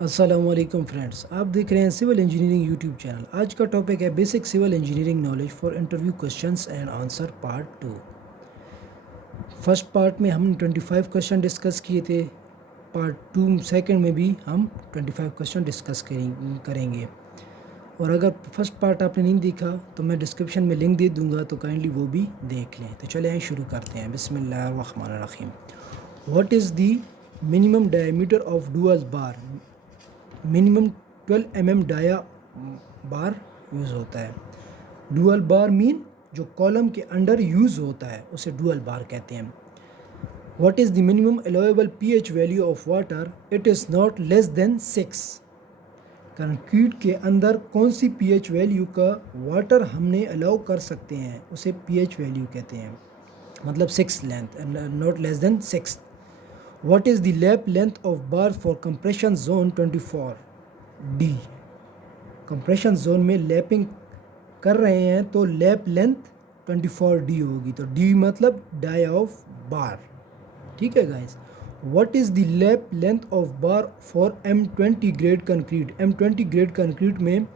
अस्सलामुअलैकुम फ्रेंड्स, आप देख रहे हैं सिविल इंजीनियरिंग यूट्यूब चैनल। आज का टॉपिक है basic civil engineering knowledge for interview questions and answer part 2। First part में हमने 25 क्वेश्चन डिस्कस किए थे। पार्ट 2 सेकंड में भी हम 25 क्वेश्चन डिस्कस करेंगे। और अगर फर्स्ट पार्ट आपने नहीं देखा तो मैं डिस्क्रिप्शन में लिंक दे दूंगा, तो काइंडली वो भी देख लें। तो चले आइए शुरू करते हैं। बिस्मिल्लाहिर्रहमानिर्रहीम। What is the minimum diameter of dual bar? Minimum 12 mm dia bar use होता है। डुअल बार मीन जो कॉलम के अंडर यूज़ होता है उसे डुअल बार कहते हैं। What is the minimum allowable pH value of water? It is not less than 6। Concrete के अंदर कौन सी पीएच वैल्यू का वाटर हमने अलाउ कर सकते हैं उसे पीएच वैल्यू कहते हैं, मतलब 6 length, not less than 6। What is the lap length of bar for compression zone 24? D। compression zone में लैपिंग कर रहे हैं तो लैप लेंथ 24 D होगी, तो D मतलब डाया ऑफ बार। ठीक है guys. What is the lap length of bar for M20 grade concrete? M20 grade concrete में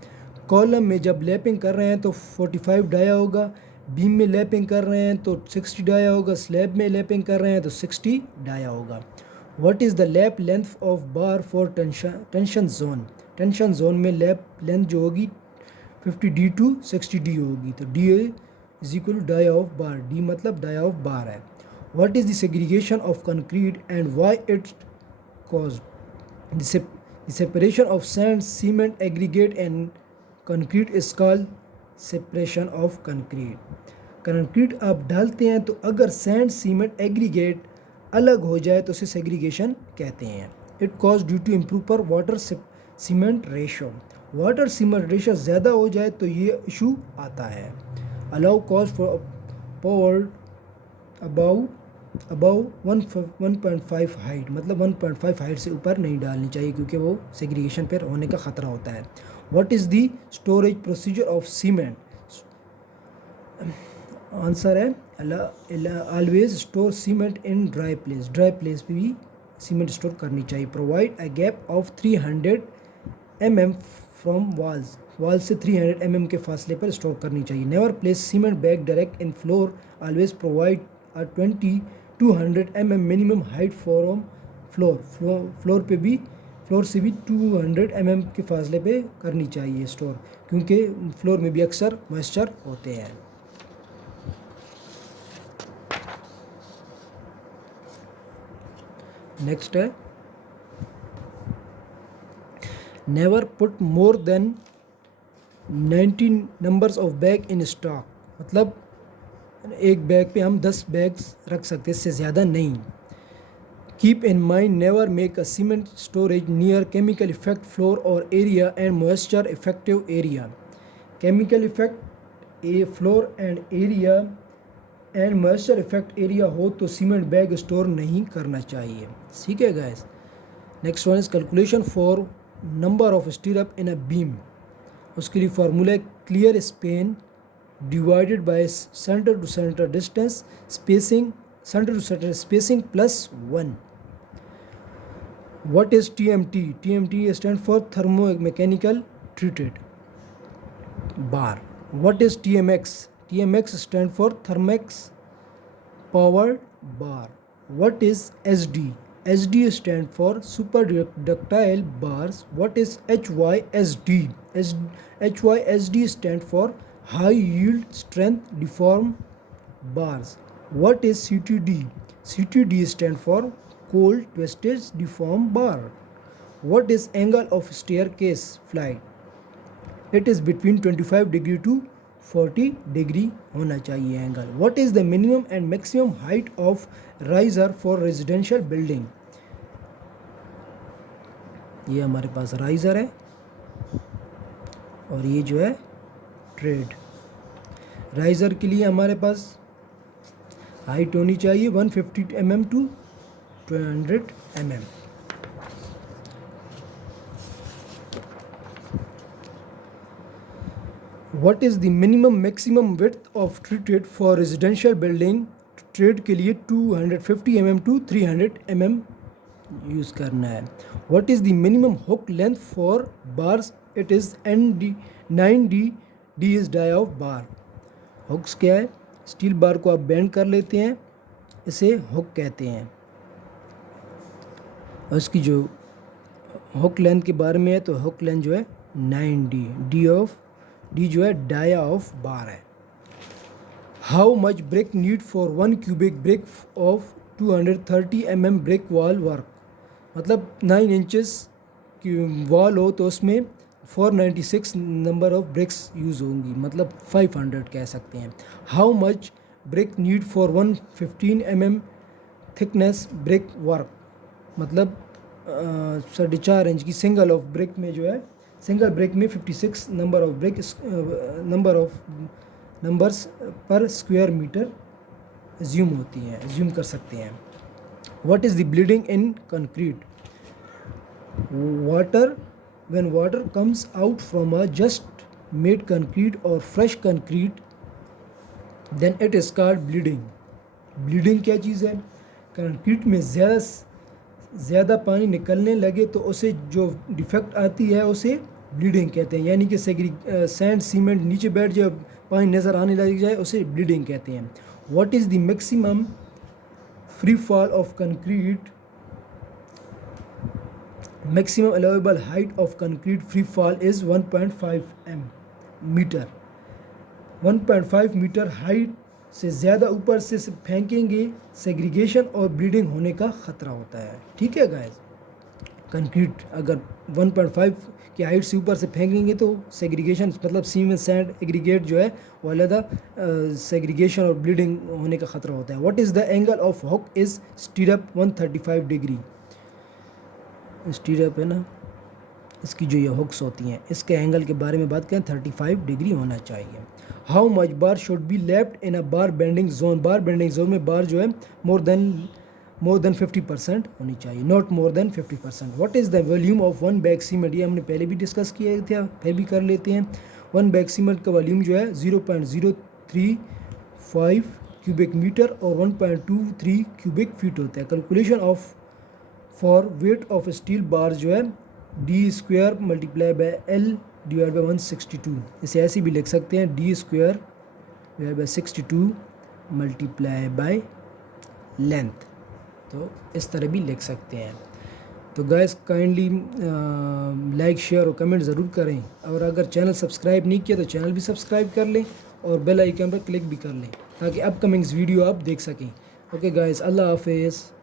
कॉलम में जब लैपिंग कर रहे हैं तो 45 डाया होगा, बीम में लैपिंग कर रहे हैं तो 60 डाया होगा, स्लैब में लैपिंग कर रहे हैं तो 60 डाया होगा। What is the lap length of bar for tension zone? Tension zone में लैप लेंथ जो होगी 50D टू 60D होगी, तो D is equal to dia of bar. D मतलब डाया ऑफ बार है। What is the segregation of concrete and why it cause? The separation of sand cement aggregate and concrete is called separation of concrete. Concrete आप डालते हैं तो अगर sand cement aggregate अलग हो जाए तो उसे सेग्रीगेशन कहते हैं। It cause due to improper water cement ratio. Water cement ratio ज़्यादा हो जाए तो ये इशू आता है। Allow cause for power above 1.5 height, मतलब 1.5 हाइट से ऊपर नहीं डालनी चाहिए क्योंकि वो सेग्रीगेशन पर होने का ख़तरा होता है। What is the storage procedure of cement? Answer है always store cement in dry place. Dry place पे भी सीमेंट स्टोर करनी चाहिए। Provide a gap of 300 mm from walls. Wall से 300 mm के फासले पर स्टोर करनी चाहिए। Never place cement bag direct in floor. Always provide a 200 mm minimum height from floor. Floor से भी 200 mm के फासले पे करनी चाहिए स्टोर, क्योंकि फ्लोर में भी अक्सर मॉइस्चर होते हैं। नेक्स्ट है never put more than 19 numbers of bag in stock, मतलब एक बैग पे हम 10 बैग्स रख सकते हैं, इससे ज़्यादा नहीं। Keep in mind never make a cement storage near chemical effect floor और area and moisture effective area. Chemical effect floor and area and moisture effect area हो तो सीमेंट बैग स्टोर नहीं करना चाहिए। ठीक है guys. Next one is calculation for number of stirrup in a beam. उसके लिए formula clear span divided by centre to centre distance spacing, centre to centre spacing plus 1। What is TMT? TMT stand for thermo mechanical treated bar. What is TMX? TMX stand for Thermex powered bar. What is SD? SD stand for super ductile bars. What is HYSD? HYSD stand for high yield strength deform bars. What is CTD? CTD stand for cold twisted deform bar. What is angle of staircase flight? It is between 25° to 40 degree होना चाहिए angle. What is the minimum and maximum height of riser for residential building? ये हमारे पास riser है और ये जो है trade. Riser के लिए हमारे पास हाइट होनी चाहिए 150 mm to 200 mm। What is the minimum maximum width of treated for residential building? Trade के लिए 250 mm टू 300 mm यूज़ करना है। What is the minimum hook length for bars? It is ND 9D, D is dia of bar. Hooks क्या है? Steel bar को आप bend कर लेते हैं, इसे हुक कहते हैं। और इसकी जो हुक लेंथ के बारे में है तो हुक लेंथ जो है 9D, डी जो है डाया ऑफ बार है। How much brick need for 1 cubic brick of 230 mm brick wall work? मतलब 9 इंचेस की वॉल हो तो उसमें 496 नंबर ऑफ ब्रिक्स यूज़ होंगी, मतलब 500 कह सकते हैं। How much brick need for 115 mm thickness brick work? मतलब 4.5 इंच की सिंगल ऑफ ब्रिक में जो है, सिंगल ब्रिक में 56 नंबर ऑफ ब्रिक नंबर्स पर स्क्वायर मीटर एज्यूम होती हैं, एज्यूम कर सकते हैं। What is the bleeding in concrete? Water, when water comes out from a just made concrete or fresh concrete, then it is called bleeding. Bleeding क्या चीज़ है? Concrete में ज़्यादा पानी निकलने लगे तो उसे जो डिफेक्ट आती है उसे ब्लीडिंग कहते हैं, यानी कि सैंड सीमेंट नीचे बैठ जाए, पानी नज़र आने लग जाए, उसे ब्लीडिंग कहते हैं। What is the maximum free fall of concrete? Maximum allowable height of concrete free fall is 1.5 metre. 1.5 metre height से ज़्यादा ऊपर से फेंकेंगे, सेग्रीगेशन और ब्लीडिंग होने का ख़तरा होता है। ठीक है गाइस, कंक्रीट अगर 1.5 की हाइट से ऊपर से फेंकेंगे तो सेग्रीगेशन, मतलब सीमेंट सैंड एग्रीगेट जो है वो अलग सेग्रीगेशन और ब्लीडिंग होने का ख़तरा होता है। What is the angle of hook is स्टीरअप 135 degree? स्टीरअप है ना, इसकी जो ये हुक्स होती हैं इसके एंगल के बारे में बात करें 35 डिग्री होना चाहिए। How much bar should be left in a bar bending zone? Bar bending zone में बार जो है मोर देन 50% होनी चाहिए, not more than 50%। What is the volume of 1 bag cement? ये हमने पहले भी डिस्कस किया था, फिर भी कर लेते हैं। 1 बैग सीमेंट का वॉल्यूम जो है 0.035 क्यूबिक मीटर और 1.23 क्यूबिक फीट होता है। Calculation of for weight of steel bar जो है D square multiply by L divide by 162। इसे ऐसे भी लिख सकते हैं, D square divide by 62 multiply by length, तो इस तरह भी लिख सकते हैं। तो गाइस काइंडली लाइक शेयर और कमेंट ज़रूर करें, और अगर चैनल सब्सक्राइब नहीं किया तो चैनल भी सब्सक्राइब कर लें और बेल आइकन पर क्लिक भी कर लें ताकि अपकमिंग वीडियो आप देख सकें। ओके गाइस, अल्लाह हाफिज़।